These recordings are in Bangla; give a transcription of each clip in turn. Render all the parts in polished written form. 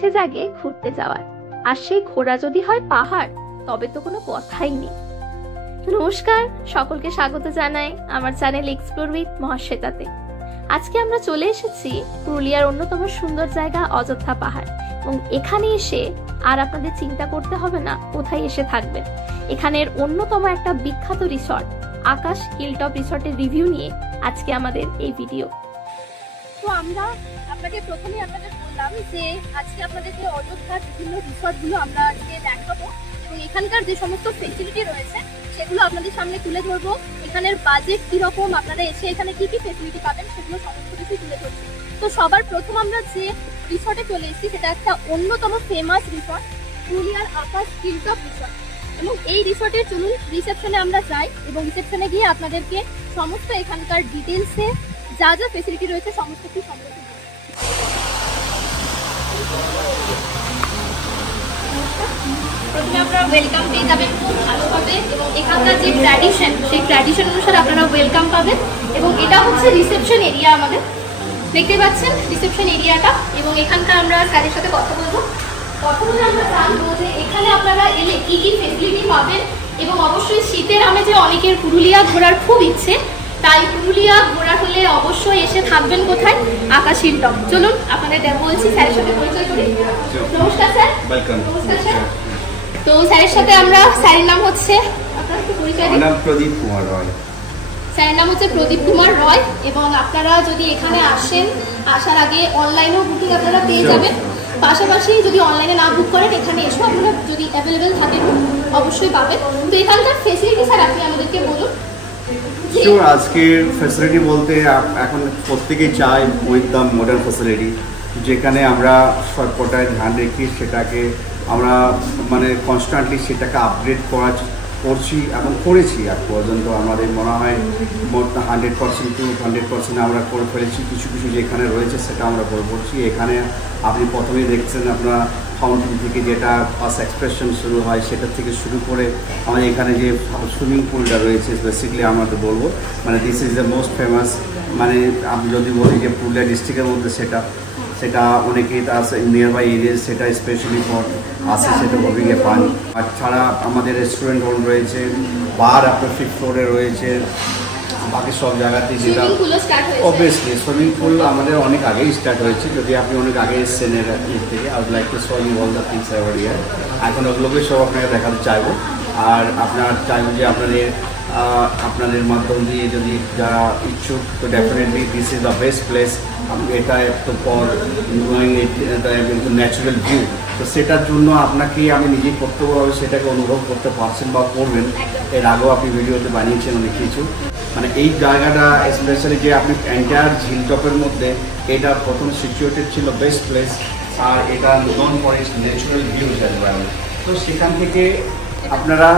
ইচ্ছে জাগে ঘুরতে যাওয়ার, আর সেই ঘোরা যদি হয় পাহাড়, তবে তো কোনো কথাই নেই। নমস্কার, সকলকে স্বাগত জানাই আমার চ্যানেল এক্সপ্লোর উইথ মহাশ্বেতাতে। আজকে আমরা চলে এসেছি পুরুলিয়ার অন্যতম সুন্দর জায়গা অযোধ্যা পাহাড়, এবং এখানে এসে আর আপনাদের চিন্তা করতে হবে না কোথায় এসে থাকবেন। এখানের অন্যতম একটা বিখ্যাত রিসর্ট আকাশ হিলটপ রিসর্টের রিভিউ নিয়ে আজকে আমাদের এই ভিডিও। তো আমরা আপনাদের বললাম যে আজকে আপনাদেরকে অযোধ্যার বিভিন্ন রিসর্টগুলো আমরা আজকে দেখাবো, এবং এখানকার যে সমস্ত ফেসিলিটি রয়েছে সেগুলো আপনাদের সামনে তুলে ধরবো। এখানের বাজেট কিরকম, আপনারা এসে এখানে কি কি ফেসিলিটি পাবেন সেগুলো সমস্ত কিছু তুলে ধরছি। তো সবার প্রথম আমরা যে রিসর্টে চলে এসেছি সেটা একটা অন্যতম ফেমাস রিসর্ট, পুরুলিয়ার আকাশ হিলটপ রিসর্ট। এবং এই রিসর্টের চলুন রিসেপশনে আমরা যাই, এবং রিসেপশনে গিয়ে আপনাদেরকে সমস্ত এখানকার ডিটেলসে যা যা ফেসিলিটি রয়েছে সমস্ত কিছু সম্পর্কে প্রথমে আপনারা ওয়েলকাম পেয়ে যাবেন খুব ভালোভাবে, এবং এখানকার যে ট্র্যাডিশন সেই ট্র্যাডিশন অনুসারে আপনারা ওয়েলকাম পাবেন। এবং এটা হচ্ছে রিসেপশন এরিয়া, আমাদের দেখতে পাচ্ছেন রিসেপশন এরিয়াটা। এবং এখানকার আমরা স্যারের সাথে কথা বলবো, আমরা জানবো যে এখানে আপনারা এলে কি কি ফেসিলিটি পাবেন। এবং অবশ্যই শীতের আমেজে অনেকের পুরুলিয়া ঘোরার খুব ইচ্ছে, তাই পুরুলিয়া ঘোরা হলে অবশ্যই এসে থাকবেন কোথায়, আকাশ হিলটপ। চলুন আপনাদের বলছি, স্যারের সাথে পরিচয় করি। নমস্কার স্যার। নমস্কার স্যার। তো স্যারের সাথে আমরা, স্যারের নাম হচ্ছে, আপনার একটু পরিচয় দিন। নাম প্রদীপ কুমার রয়। স্যারের নাম হচ্ছে প্রদীপ কুমার রয়। এবং আপনারা যদি এখানে আসেন, আসার আগে অনলাইনেও বুকিং আপনারা পেয়ে যাবেন। পাশাপাশি যদি অনলাইনে না বুক করেন, এখানে এসেও আপনারা যদি অ্যাভেলেবেল থাকেন অবশ্যই পাবেন। তো এখানকার ফেসিলিটি স্যার আপনি আমাদেরকে বলুন। আজকের ফ্যাসিলিটি বলতে এখন প্রত্যেকেই চাই উইথ দ্য মডার্ন ফ্যাসিলিটি, যেখানে আমরা সবকটায় ধ্যান রেখি, সেটাকে আমরা মানে কনস্ট্যান্টলি সেটাকে আপগ্রেড করছি এবং করেছি। আজ পর্যন্ত আমাদের মনে হয় মোট 100% to 100% আমরা করে ফেলেছি। কিছু কিছু যেখানে রয়েছে সেটা আমরা করে পড়ছি। এখানে আপনি প্রথমেই দেখছেন আপনার ফাউন্টেন থেকে যেটা ফার্স্ট এক্সপ্রেশন শুরু হয়, সেটা থেকে শুরু করে আমাদের এখানে যে সুইমিং পুলটা রয়েছে, বেসিক্যালি আমরা তো বলবো মানে this is the most famous. মানে আমি যদি বলি যে পুরুলিয়া ডিস্ট্রিক্টের মধ্যে সেটা অনেকেই আছে নিয়ার বাই এরিয়া, সেটা স্পেশালি ফর আসে, সেটা অভিজ্ঞে পান। আর ছাড়া আমাদের রেস্টুরেন্ট হোল রয়েছে, বার আপনার 5th ফ্লোরে রয়েছে, বাকি সব জায়গাতেই যেটা অবভিয়াসলি সুইমিং পুল আমাদের অনেক আগেই স্টার্ট হয়েছে। যদি আপনি অনেক আগে এসছেন এর থেকে, I would like to show you all the things ever year. এখন ওগুলোকে সব আপনাকে দেখাতে চাইবো। আর আপনার চাইবো যে আপনাদের মাধ্যম দিয়ে যদি যারা ইচ্ছুক, তো definitely this is the best place. এটা একটু পর ন্যাচারাল ভিউ, তো সেটার জন্য আপনাকে আমি নিজেই প্রত্যক্ষভাবে সেটাকে অনুভব করতে পারছেন বা করবেন। এর আগেও আপনি ভিডিওতে বানিয়েছেন অনেক কিছু। মানে এই জায়গাটা স্পেশালি যে আপনি এন্টায়ার হিলটপের মধ্যে এটা প্রথম সিচুয়েটেড ছিল বেস্ট প্লেস, আর এটা known for it's natural views as well. তো সেখান থেকে আপনারা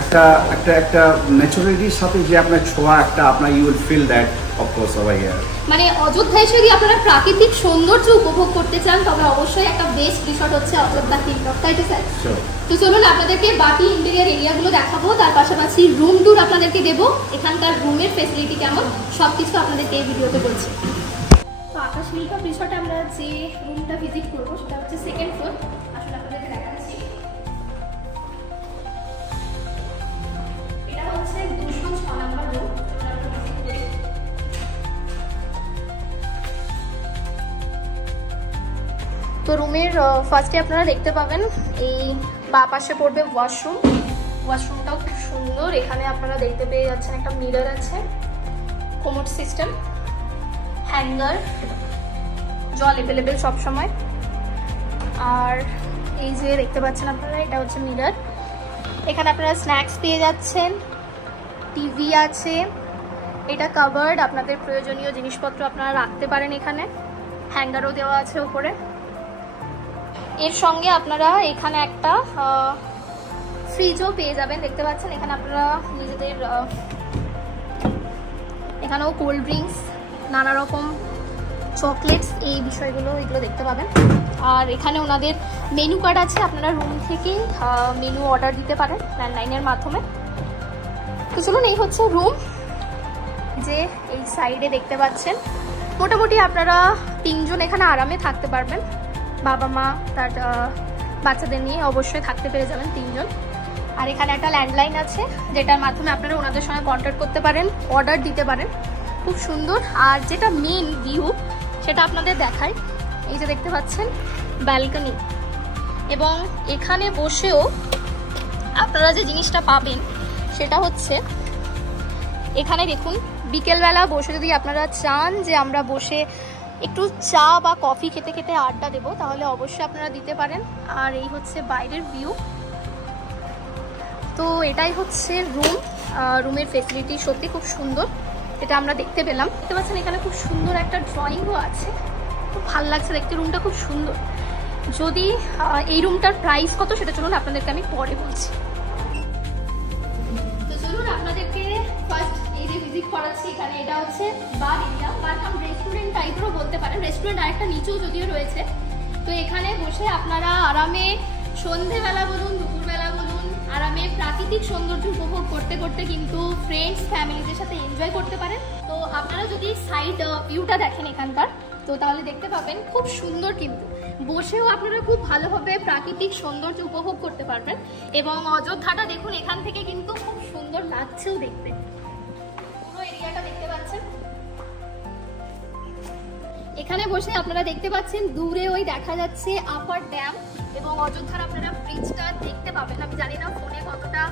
একটা একটা একটা ন্যাচারালিটির সাথে যে আপনার ছোঁয়া একটা আপনার you will feel that of course over here. মানে অযোধ্যায় যদি আপনারা প্রাকৃতিক সৌন্দর্য উপভোগ করতে চান, তবে অবশ্যই একটা বেস্ট রিসর্ট হচ্ছে অযোধ্যা হিলটপ, তাই তো স্যার? তো চলুন আপনাদেরকে বাকি ইন্টেরিয়ার এরিয়াগুলো দেখাবো, তার পাশাপাশি রুম ট্যুর আপনাদেরকে দেবো। এখানকার রুমের ফেসিলিটি কেমন সব কিছু আপনাদেরকে এই ভিডিওতে বলছি। তো আকাশ হিলটপ রিসর্টে আমরা যে রুমটা ভিজিট করবো সেটা হচ্ছে 2nd ফ্লোর। আসলে আপনাদেরকে দেখাচ্ছি, এটা হচ্ছে 206 নম্বর রুম। তো রুমের ফার্স্টে আপনারা দেখতে পাবেন এই বাঁ পাশে পড়বে ওয়াশরুম। ওয়াশরুমটাও খুব সুন্দর। এখানে আপনারা দেখতে পেয়ে যাচ্ছেন একটা মিরর আছে, কোমোড সিস্টেম, হ্যাঙ্গার, জল অ্যাভেলেবেল সবসময়। আর এই যে দেখতে পাচ্ছেন আপনারা, এটা হচ্ছে মিরর। এখানে আপনারা স্ন্যাক্স পেয়ে যাচ্ছেন, টিভি আছে, এটা কাভার্ড, আপনাদের প্রয়োজনীয় জিনিসপত্র আপনারা রাখতে পারেন এখানে। হ্যাঙ্গারও দেওয়া আছে উপরে। এর সঙ্গে আপনারা এখানে একটা ফ্রিজও পেয়ে যাবেন, দেখতে পাচ্ছেন। এখানে আপনারা নিজেদের এখানেও কোল্ড ড্রিঙ্কস, নানা রকম চকলেটস, এই বিষয়গুলো এগুলো দেখতে পাবেন। আর এখানে ওনাদের মেনু কার্ড আছে, আপনারা রুম থেকেই মেনু অর্ডার দিতে পারেন ল্যান্ডলাইনের মাধ্যমে। তো চলুন, এই হচ্ছে রুম, যে এই সাইডে দেখতে পাচ্ছেন। মোটামুটি আপনারা 3 জন এখানে আরামে থাকতে পারবেন। বাবা মা তার বাচ্চাদের নিয়ে অবশ্যই থাকতে পেরে যাবেন 3 জন। আর এখানে একটা ল্যান্ডলাইন আছে যেটার মাধ্যমে আপনারা ওনাদের সঙ্গে কন্ট্যাক্ট করতে পারেন, অর্ডার দিতে পারেন। খুব সুন্দর। আর যেটা মেন ভিউ সেটা আপনাদের দেখায়, এই যে দেখতে পাচ্ছেন ব্যালকনি, এবং এখানে বসেও আপনারা যে জিনিসটা পাবেন সেটা হচ্ছে এখানে দেখুন বিকেলবেলা বসে যদি আপনারা চান যে আমরা বসে একটু চা বা কফি খেতে খেতে আড্ডা দেবো তাহলে অবশ্যই আপনারা দিতে পারেন। আর এই হচ্ছে বাইরের ভিউ। তো এটাই হচ্ছে রুমের ফেসিলিটি সত্যি খুব সুন্দর, এটা আমরা দেখতে পেলাম। দেখতে পাচ্ছেন এখানে খুব সুন্দর একটা ড্রয়িংও আছে, খুব ভালো লাগছে দেখতে, রুমটা খুব সুন্দর। যদি এই রুমটার প্রাইস কত সেটা চলুন আপনাদেরকে আমি পরে বলছি। তো চলুন আপনাদেরকে ফার্স্ট এই যে ভিজিট করাচ্ছি, এখানে এটা হচ্ছে বার এরিয়া, বার কাম রেস্টুরেন্ট টাইপেরও বলতে পারেন। রেস্টুরেন্ট আরেকটা নিচেও যদিও রয়েছে। তো এখানে বসে আপনারা আরামে সন্ধেবেলা বলুন দুপুরবেলা বলুন আরামে প্রাকৃতিক সৌন্দর্য উপভোগ করতে করতে কিন্তু ফ্রেন্ডস ফ্যামিলিদের সাথে এনজয় করতে পারেন। তো আপনারা যদি সাইড ভিউটা দেখেন এখানকার, তো তাহলে দেখতে পাবেন খুব সুন্দর, কিন্তু বসেও আপনারা খুব ভালোভাবে প্রাকৃতিক সৌন্দর্য উপভোগ করতে পারবেন। এবং অযোধ্যাটা দেখুন এখান থেকে কিন্তু খুব সুন্দর লাগছেও দেখতে, পুরো এরিয়াটা দেখতে পাচ্ছেন। এখানে বসে আপনারা দেখতে পাচ্ছেন দূরে ওই দেখা যাচ্ছে আপার ড্যাম, এবং অযোধ্যার আপনারা ব্রিজটা দেখতে পাবেন। আমি জানি না ফোনে কতটা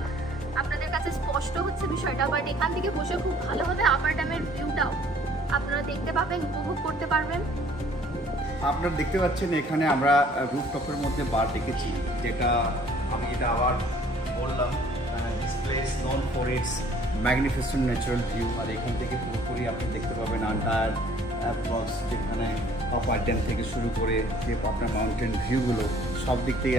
আপনাদের কাছে স্পষ্ট হচ্ছে বিষয়টা, বাট এখান থেকে বসে খুব ভালোভাবে আপার ড্যামের ভিউটাও আপনারা দেখতে পাবেন, উপভোগ করতে পারবেন। আপনারা দেখতে পাচ্ছেন এখানে আমরা রুফটপের মধ্যে বার দেখেছি, যেটা আমি এটা আবার বললাম, this place known for its magnificent natural view. আর এখান থেকে পুরোপুরি আপনি দেখতে পাবেন আন্টায়ার বক্স, যেখানে আপার ড্যাম থেকে শুরু করে যে আপনার মাউন্টেন ভিউগুলো সব দিক থেকে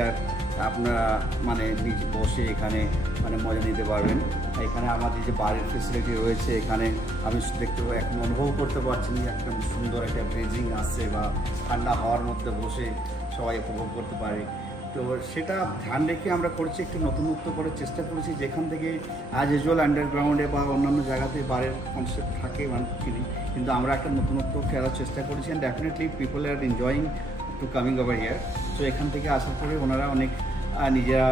আপনারা মানে নিজে বসে এখানে মানে মজা নিতে পারবেন। এখানে আমাদের যে বাড়ির ফেসিলিটি রয়েছে, এখানে আমি দেখতে এখন অনুভব করতে পারছি একটা সুন্দর একটা ব্রিজিং আসছে, বা ঠান্ডা হাওয়ার মধ্যে বসে সবাই উপভোগ করতে পারে। তো সেটা ধ্যান রেখে আমরা করছি, একটু নতুনত্ব করার চেষ্টা করেছি, যেখান থেকে অ্যাজ ইউজুয়াল আন্ডারগ্রাউন্ডে বা অন্যান্য জায়গাতে বারের কনসেপ্ট থাকে কিনি, কিন্তু আমরা একটা নতুনত্ব ফেরার চেষ্টা করেছি। And definitely people are enjoying to coming over here. So এখান থেকে আসার পরে ওনারা অনেক নিজেরা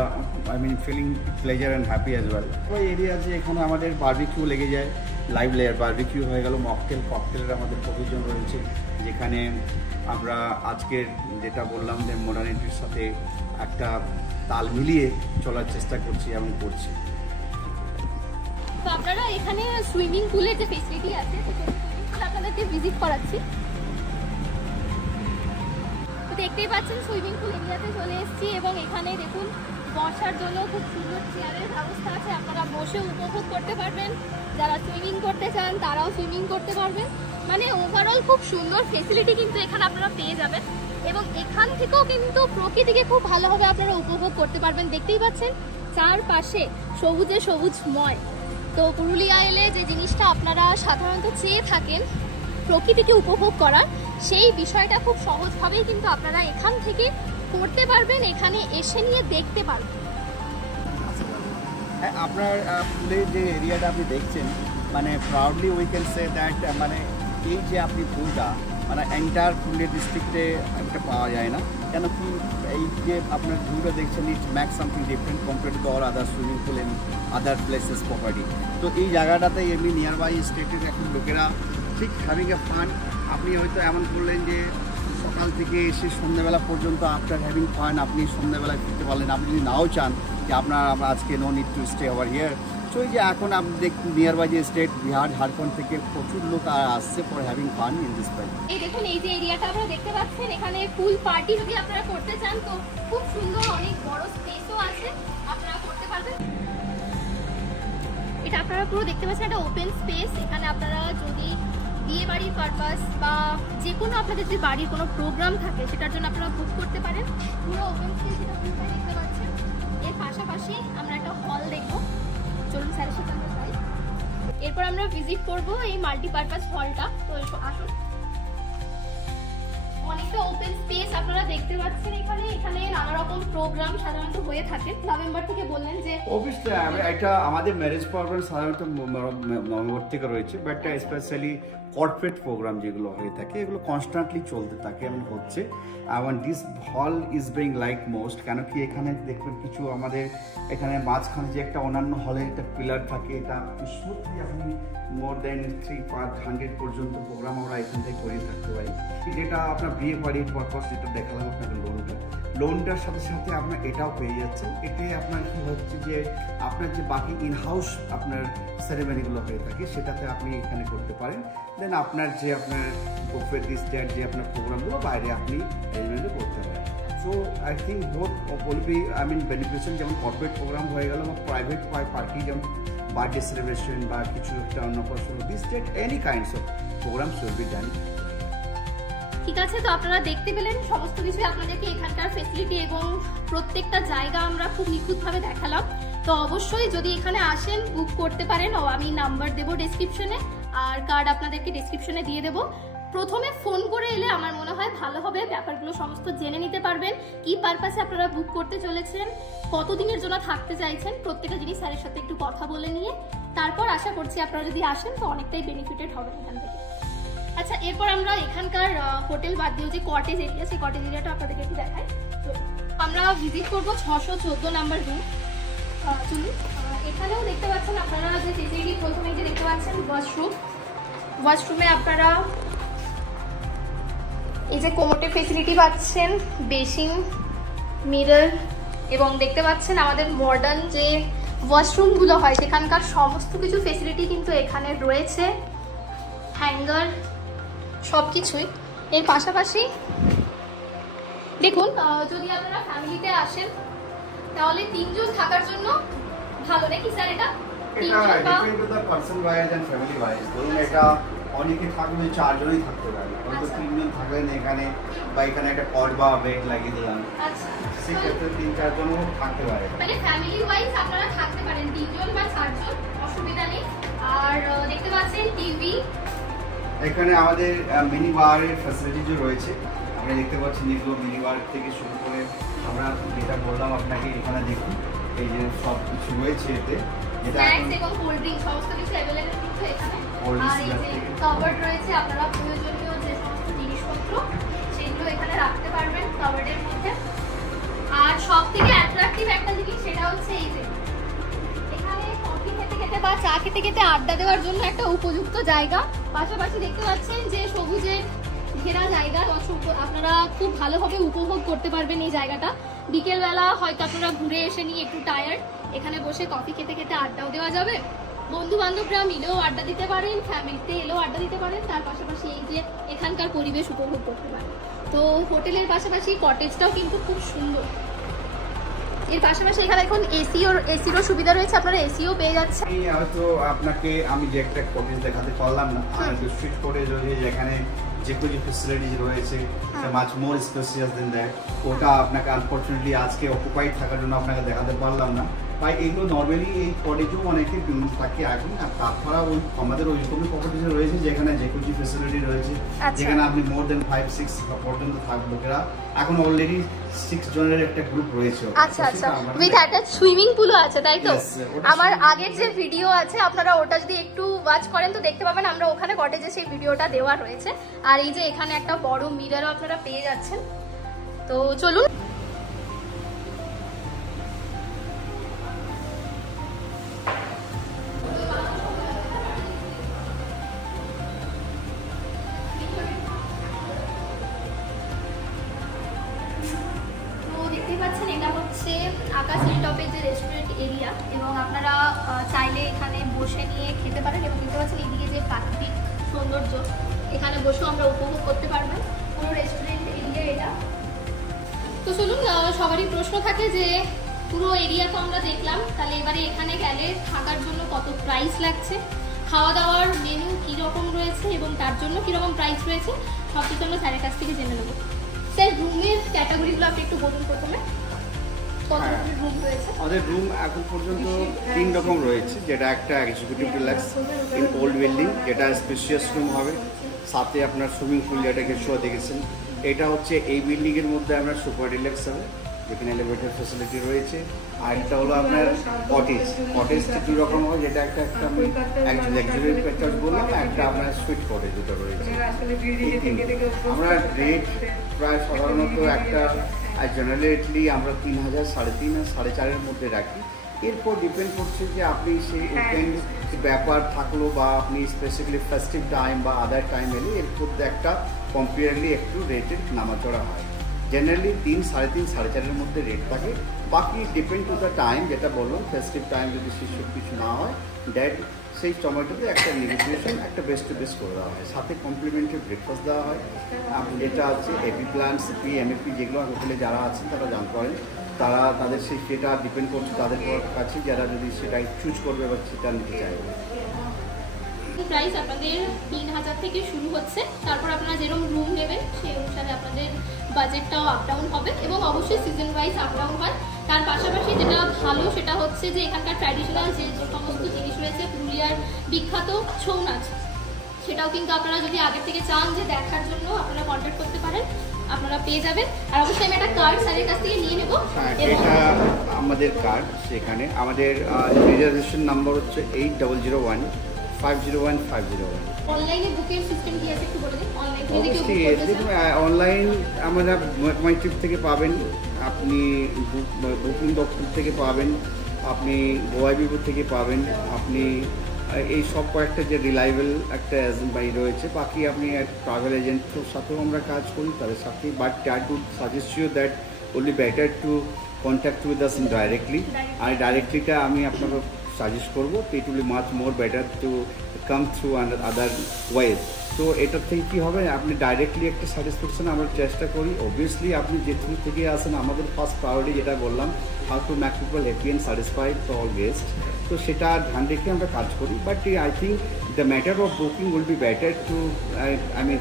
feeling pleasure and happy as well. ওই এরিয়া যে এখানে আমাদের বারবিকিউ লেগে যায়, লাইভ লেয়ার বারবিকিউ হয়ে গেল, ককটেলের আমাদের প্রভিজন রয়েছে, যেখানে আমরা আজকের যেটা বললাম যে মডার্নিটির সাথে একটা তাল মিলিয়ে চলার চেষ্টা করছি এবং করছি। তো আপনারা এখানে সুইমিং পুলের যে ফেসিলিটি আছে আপনাদেরকে ভিজিট করাচ্ছি। তো দেখতেই পাচ্ছেন সুইমিং পুল এরিয়াতে চলে এসেছি, এবং এখানে দেখুন বসার জন্য খুব সুন্দর চেয়ারের ব্যবস্থা আছে, আপনারা বসে উপভোগ করতে পারবেন। যারা সুইমিং করতে চান তারাও সুইমিং করতে পারবেন। মানে ওভারঅল খুব সুন্দর ফেসিলিটি কিন্তু এখানে আপনারা পেয়ে যাবেন, এবং এখান থেকেও কিন্তু প্রকৃতিকে খুব ভালোভাবে আপনারা উপভোগ করতে পারবেন। দেখতেই পাচ্ছেন চারপাশে সবুজে সবুজময়। তো পুরুলিয়া এলে যে জিনিসটা আপনারা সাধারণত চেয়ে থাকেন প্রকৃতিকে উপভোগ করার, সেই বিষয়টা খুব সহজভাবেই কিন্তু আপনারা এখান থেকে করতে পারবেন, এখানে এসে নিয়ে দেখতে পারবেন। আপনার পুলের যে এরিয়াটা আপনি দেখছেন, মানে proudly we can say that, মানে এই যে আপনি পুলটা মানে এন্টায়ার পুরুলিয়া ডিস্ট্রিক্টে একটা পাওয়া যায় না, কেন কি এই যে আপনার ভিউটা দেখছেন it makes something different compare to all other swimming pool in other places property. তো এই জায়গাটাতে এমনি নিয়ার বাই স্টেটের এখন লোকেরা ঠিক হ্যাভিং এ ফান। আপনি হয়তো এমন করলেন যে সকাল থেকে এসে সন্ধ্যাবেলা পর্যন্ত আফটার হ্যাভিং ফান আপনি সন্ধ্যাবেলায় ফিরতে পারলেন। আপনি যদি নাও চান যে আমরা আজকে no need to stay over here, so এই যে এখন আপনি দেখুন নিয়ার বাই যে স্টেট বিহার ঝাড়খণ্ড থেকে প্রচুর লোক আসছে for having fun in this place. এই দেখুন এই যে এরিয়াটা আপনারা দেখতে পাচ্ছেন, এখানে ফুল পার্টি যদি আপনারা করতে চান তো খুব সুন্দর অনেক বড় স্পেসও আছে, আপনারা করতে পারবেন। এটা আপনারা পুরো দেখতে পাচ্ছেন একটা ওপেন স্পেস। এখানে আপনারা যদি বিয়ে বাড়ির পারপাস বা যে কোনো আপনাদের যে বাড়ির কোনো প্রোগ্রাম থাকে সেটার জন্য আপনারা বুক করতে পারেন। পুরো ওপেন স্পেস এটা পুরোটাই দেখতে পাচ্ছেন। এর পাশাপাশি আমরা একটা হল দেখবো, চলুন স্যারের সাথে আমরা যাই। এরপর আমরা ভিজিট করব এই মাল্টিপারপাস হলটা। তো আসুন, অনেকটা ওপেন স্পেস আপনারা দেখতে দেখতে পাচ্ছেন এখানে নানা রকম প্রোগ্রাম সাধারণত হয়ে থাকে। নভেম্বর থেকে বললেন যে অবভিয়াসলি এটা আমাদের ম্যারেজ প্রোগ্রাম সাধারণত নভেম্বর থেকে রয়েছে, বাট স্পেশালি কর্পোরেট প্রোগ্রাম যেগুলো হয়ে থাকে এগুলো কনস্ট্যান্টলি চলতে থাকে এবং হচ্ছে। এবং দিস হল ইজ বিং লাইক মোস্ট, কেন কি এখানে দেখবেন কিছু আমাদের এখানে মাঝখানে যে একটা অন্যান্য হলের একটা পিলার থাকে, এটা স্মুথলি আপনি মোর দেন 300 পর্যন্ত প্রোগ্রাম আমরা এখান থেকে করে থাকতে পারি। যেটা আপনার বিয়ে বাড়ির পারপাস যেটা দেখালাম আপনাকে লোনটার সাথে সাথে আপনার এটাও পেয়ে যাচ্ছেন। এতে আপনার কি হচ্ছে যে আপনার যে বাকি ইনহাউস আপনার সেরেমনিগুলো হয়ে থাকে সেটাতে আপনি এখানে করতে পারেন। দেন আপনার যে আপনার বুফেট ডিস্টার যে আপনার প্রোগ্রামগুলো বাইরে আপনি অ্যারেঞ্জমেন্টও করতে পারেন। So I think both will be beneficial, যেমন কর্পোরেট প্রোগ্রাম হয়ে গেল বা প্রাইভেট পার্টি যেমন বার্থডে সেলিব্রেশন বা কিছু একটা অন্নপ্রাশন, this date any kinds of programs will be done. ঠিক আছে, তো আপনারা দেখতে পেলেন সমস্ত কিছু আপনাদেরকে এখানকার ফেসিলিটি এবং প্রত্যেকটা জায়গা আমরা খুব নিখুঁতভাবে দেখালাম। তো অবশ্যই যদি এখানে আসেন বুক করতে পারেন, ও আমি নাম্বার দেবো ডেসক্রিপশনে, আর কার্ড আপনাদেরকে ডেসক্রিপশনে দিয়ে দেবো। প্রথমে ফোন করে এলে আমার মনে হয় ভালো হবে, ব্যাপারগুলো সমস্ত জেনে নিতে পারবেন, কি পারপাসে আপনারা বুক করতে চলেছেন, কতদিনের জন্য থাকতে চাইছেন, প্রত্যেকটা জিনিস স্যারের সাথে একটু কথা বলে নিয়ে তারপর আশা করছি আপনারা যদি আসেন তো অনেকটাই বেনিফিটেড হবেন এখান থেকে। আচ্ছা, এরপর আমরা এখানকার হোটেল বাদ দিয়ে যে কটেজ এরিয়া, সেই কটেজ এরিয়াটা আপনাদেরকে একটু দেখাই। আমরা ভিজিট করবো 614 নাম্বার রুম। চলুন, এখানেও দেখতে পাচ্ছেন আপনারা যে ফেসিলিটি, প্রথমে যে দেখতে পাচ্ছেন ওয়াশরুমে আপনারা এই যে কোমোটের ফেসিলিটি পাচ্ছেন, বেসিন, মিরর, এবং দেখতে পাচ্ছেন আমাদের মডার্ন যে ওয়াশরুমগুলো হয় সেখানকার সমস্ত কিছু ফেসিলিটি কিন্তু এখানে রয়েছে, হ্যাঙ্গার, সব কিছুই। এর পাশাপাশি দেখুন, যদি আপনারা ফ্যামিলিতে আসেন তাহলে 3 জন থাকার জন্য ভালো, নাকি স্যার? এটা depend to the person wise and family wise. ধরুন এটা অনেকে থাকলে 4 জনই থাকতে পারে, হয়তো 3 জন থাকলেন এখানে, বা এখানে একটা কট বা বেড লাগিয়ে দিলাম, আচ্ছা, সেক্ষেত্রে 3-4 জনও থাকতে পারে। মানে ফ্যামিলি ওয়াইজ আপনারা থাকতে পারেন 3 জন বা 4 জন, অসুবিধা নেই। আর দেখতে পাচ্ছেন টিভি, এখানে আমাদের মিনি বারের ফ্যাসিলিটি যে রয়েছে আপনি দেখতে পাচ্ছেন, যেগুলো মিনি বার থেকে শুরু করে আমরা যেটা বললাম আপনাকে, এখানে দেখুন এই যে সব কিছু রয়েছে এতে, স্ন্যাক্স এবং কোল্ড ড্রিঙ্ক সমস্ত কিছু अवेलेबल কিন্তু এখানে। আর এই যে কভার্ড রয়েছে, আপনারা প্রয়োজনীয় যে সমস্ত জিনিসপত্র সেগুলো এখানে রাখতে পারবেন কভার্ডের মধ্যে। আর সবথেকে অ্যাট্রাকটিভ একটা জিনিস সেটা হচ্ছে এই যে এখানে কফি খেতে খেতে বা চা খেতে খেতে আড্ডা দেওয়ার জন্য একটা উপযুক্ত জায়গা। পাশাপাশি দেখতে পাচ্ছেন যে সবুজে ঘেরা জায়গা, আপনারা খুব ভালোভাবে উপভোগ করতে পারবেন এই জায়গাটা। বিকেলবেলা হয়তো আপনারা ঘুরে এসে নিয়ে একটু টায়ার্ড, এখানে বসে কফি খেতে খেতে আড্ডাও দেওয়া যাবে, বন্ধু বান্ধবরা মিলেও আড্ডা দিতে পারেন, ফ্যামিলিতে এলেও আড্ডা দিতে পারেন, তার পাশাপাশি এই যে এখানকার পরিবেশ উপভোগ করতে পারেন। তো হোটেলের পাশাপাশি কটেজটাও কিন্তু খুব সুন্দর। এর পাশাপাশি এখানে এখন এসিরও সুবিধা রয়েছে, আপনারা এসিও পেয়ে যাচ্ছেন। হয়তো আপনাকে আমি যে একটা কটেজ দেখাতে পারলাম না, সুইট কটেজ রয়েছে যেখানে যে কিছু ফেসিলিটিস রয়েছে much more spacious than that, ওটা আপনাকে আনফরচুনেটলি আজকে অকুপাইড থাকার জন্য আপনাকে দেখাতে পারলাম না। তাই এগুলো নর্মালি এই কটেজেও অনেকে ইউজ থাকে এখন। আর তাছাড়া ওই আমাদের ওই রকমই প্রপার্টিজ রয়েছে যেখানে যে কিছু ফেসিলিটি রয়েছে, যেখানে আপনি মোর দেন 5-6 পর্যন্ত থাকবে লোকেরা। এখন অলরেডি 6 জনের একটা গ্রুপ রয়েছে। আচ্ছা আচ্ছা, উইথ অ্যাটাচ সুইমিং পুলও আছে, তাই তো? আমার আগের যে ভিডিও আছে আপনারা ওটা যদি একটু ওয়াচ করেন তো দেখতে পাবেন, আমরা ওখানে কটেজে সেই ভিডিওটা দেওয়া রয়েছে। আর এই যে এখানে একটা বড় মিররও আপনারা পেয়ে যাচ্ছেন। তো চলুন, আকাশ হিলটপের যে রেস্টুরেন্ট এরিয়া, এবং আপনারা চাইলে এখানে বসে নিয়ে খেতে পারেন, এবং দেখতে পাচ্ছেন এইদিকে যে প্রাকৃতিক সৌন্দর্য, এখানে বসেও আমরা উপভোগ করতে পারবেন পুরো রেস্টুরেন্ট এরিয়া এটা। তো চলুন, সবারই প্রশ্ন থাকে যে পুরো এরিয়া তো আমরা দেখলাম, তাহলে এবারে এখানে গেলে থাকার জন্য কত প্রাইস লাগছে, খাওয়া দাওয়ার মেনু কীরকম রয়েছে এবং তার জন্য কীরকম প্রাইস রয়েছে, সব কিছু আমরা স্যারের কাছ থেকে জেনে নেবো। স্যার, রুমের ক্যাটাগরিগুলো আপনি একটু বলুন প্রথমে। আমাদের রুম এখন পর্যন্ত 3 রকম রয়েছে, যেটা একটা executive deluxe in old building, যেটা স্পেশিয়াস রুম হবে, সাথে আপনার সুইমিং পুল যেটাকে শো দেখেছেন, এটা হচ্ছে এই বিল্ডিং এর মধ্যে আমরা সুপার ডিলাক্স হবে, যেখানে এলিভেটর ফ্যাসিলিটি রয়েছে। আর এটা হলো আপনার কটেজ। কটেজটা দু রকম হয়, যেটা একটা আমি লাক্সারি প্যাকেজ বললাম, একটা আপনার সুইট কটেজ যেটা রয়েছে। আমরা রেট প্রায় সাধারণত একটা জেনারেলি আমরা 3,000, 3,500, 4,500 মধ্যে রাখি। এরপর ডিপেন্ড করছে যে আপনি সেই ওপেন ব্যাপার থাকলো বা আপনি স্পেসিফিকলি ফেস্টিভ টাইম বা আদার টাইম এলে এর মধ্যে একটা কম্পেয়ারলি একটু রেটের নামাচড়া হয়। জেনারেলি 3, 3.5, 4.5-এর মধ্যে রেট থাকে। বাকি ডিপেন্ড টু দ্য টাইম, যেটা বললাম ফেস্টিভ টাইম যদি শিশু কিছু না হয় দ্যাট সেই সময়টাতে একটা নেগোসিয়েশন একটা বেস্ট টু বেস্ট করে দেওয়া হয়, সাথে কমপ্লিমেন্টারি ব্রেকফাস্ট দেওয়া হয়। যেটা আছে এপি প্ল্যান, সিপি, এমএপি যেগুলো হোটেলে যারা আছেন তারা জানতে পারেন, তারা তাদের সেটা ডিপেন্ড করছে তাদের কাছে, যারা যদি সেটা চুজ করবে বা সেটা নিতে চাইবে। প্রাইস আপনাদের 3,000 থেকে শুরু হচ্ছে। তারপর আপনারা যেরকম রুম নেবেন সেই অনুসারে আপনাদের বাজেটটাও আপ ডাউন হবে, এবং অবশ্যই সিজন ওয়াইজ আপ ডাউন হয়। তার পাশাপাশি যেটা ভালো সেটা হচ্ছে যে এখানকার ট্র্যাডিশনাল যে সমস্ত জিনিস রয়েছে, পুরুলিয়ার বিখ্যাত ছৌ নাচ, সেটাও কিন্তু আপনারা যদি আগে থেকে চান যে দেখার জন্য আপনারা কন্ট্যাক্ট করতে পারেন, আপনারা পেয়ে যাবেন। আর অবশ্যই আমি একটা কার্ড স্যারের কাছ থেকে নিয়ে নেব। এটা আমাদের কার্ড, সেখানে আমাদের রিজার্ভেশন নাম্বার হচ্ছে 8001-501-501। অনলাইনে বুকিং সিস্টেম কি আছে একটু বলে দিন। অনলাইন আমরা মাই ট্রিপ থেকে পাবেন, আপনি বুকিং ডট থেকে পাবেন, আপনি গোয়া বিবু থেকে পাবেন, আপনি এই সব কয়েকটা যে রিলায়েবল একটা এজেন্ট বাই রয়েছে। বাকি আপনি ট্রাভেল এজেন্টের সাথেও আমরা কাজ করি তাদের সাথে, but I would suggest you that only better to contact with us directly. আর ডাইরেক্টলিটা আমি আপনাকে সাজেস্ট করবো, it will be much more better to come through other ways. তো এটার থেকে কী হবে, আপনি ডাইরেক্টলি একটা স্যাটিসফ্যাকশন আমরা চেষ্টা করি। অবভিয়াসলি আপনি যে থ্রু থেকে আসেন, আমাদের ফার্স্ট প্রায়োরিটি যেটা বললাম, how to make people happy and satisfied for all guest, তো সেটা ধ্যান রেখে আমরা কাজ করি। But I think the matter of booking will be better to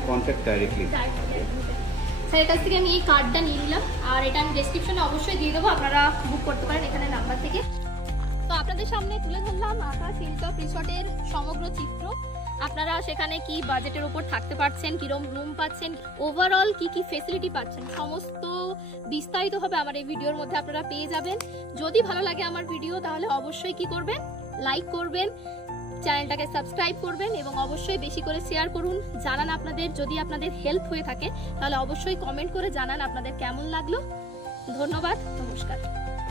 contact directly. স্যারের কাছ থেকে আমি এই কার্ডটা নিয়ে নিলাম, আর এটা আমি ডেসক্রিপশনে অবশ্যই দিয়ে দেবো, আপনারা বুক করতে পারেন এখানে নাম্বার থেকে। তো আপনাদের সামনে তুলে ধরলাম আকাশ হিলটপ রিসর্টের সমগ্র চিত্র। আপনারা সেখানে কি বাজেটের উপর থাকতে পারছেন, কিরকম রুম পাচ্ছেন, ওভারঅল কি কি ফেসিলিটি পাচ্ছেন, সমস্ত বিস্তারিতভাবে আমার এই ভিডিওর মধ্যে আপনারা পেয়ে যাবেন। যদি ভালো লাগে আমার ভিডিও তাহলে অবশ্যই কি করবেন, লাইক করবেন, চ্যানেলটাকে সাবস্ক্রাইব করবেন, এবং অবশ্যই বেশি করে শেয়ার করুন। জানান আপনাদের, যদি আপনাদের হেল্প হয়ে থাকে তাহলে অবশ্যই কমেন্ট করে জানান আপনাদের কেমন লাগলো। ধন্যবাদ, নমস্কার।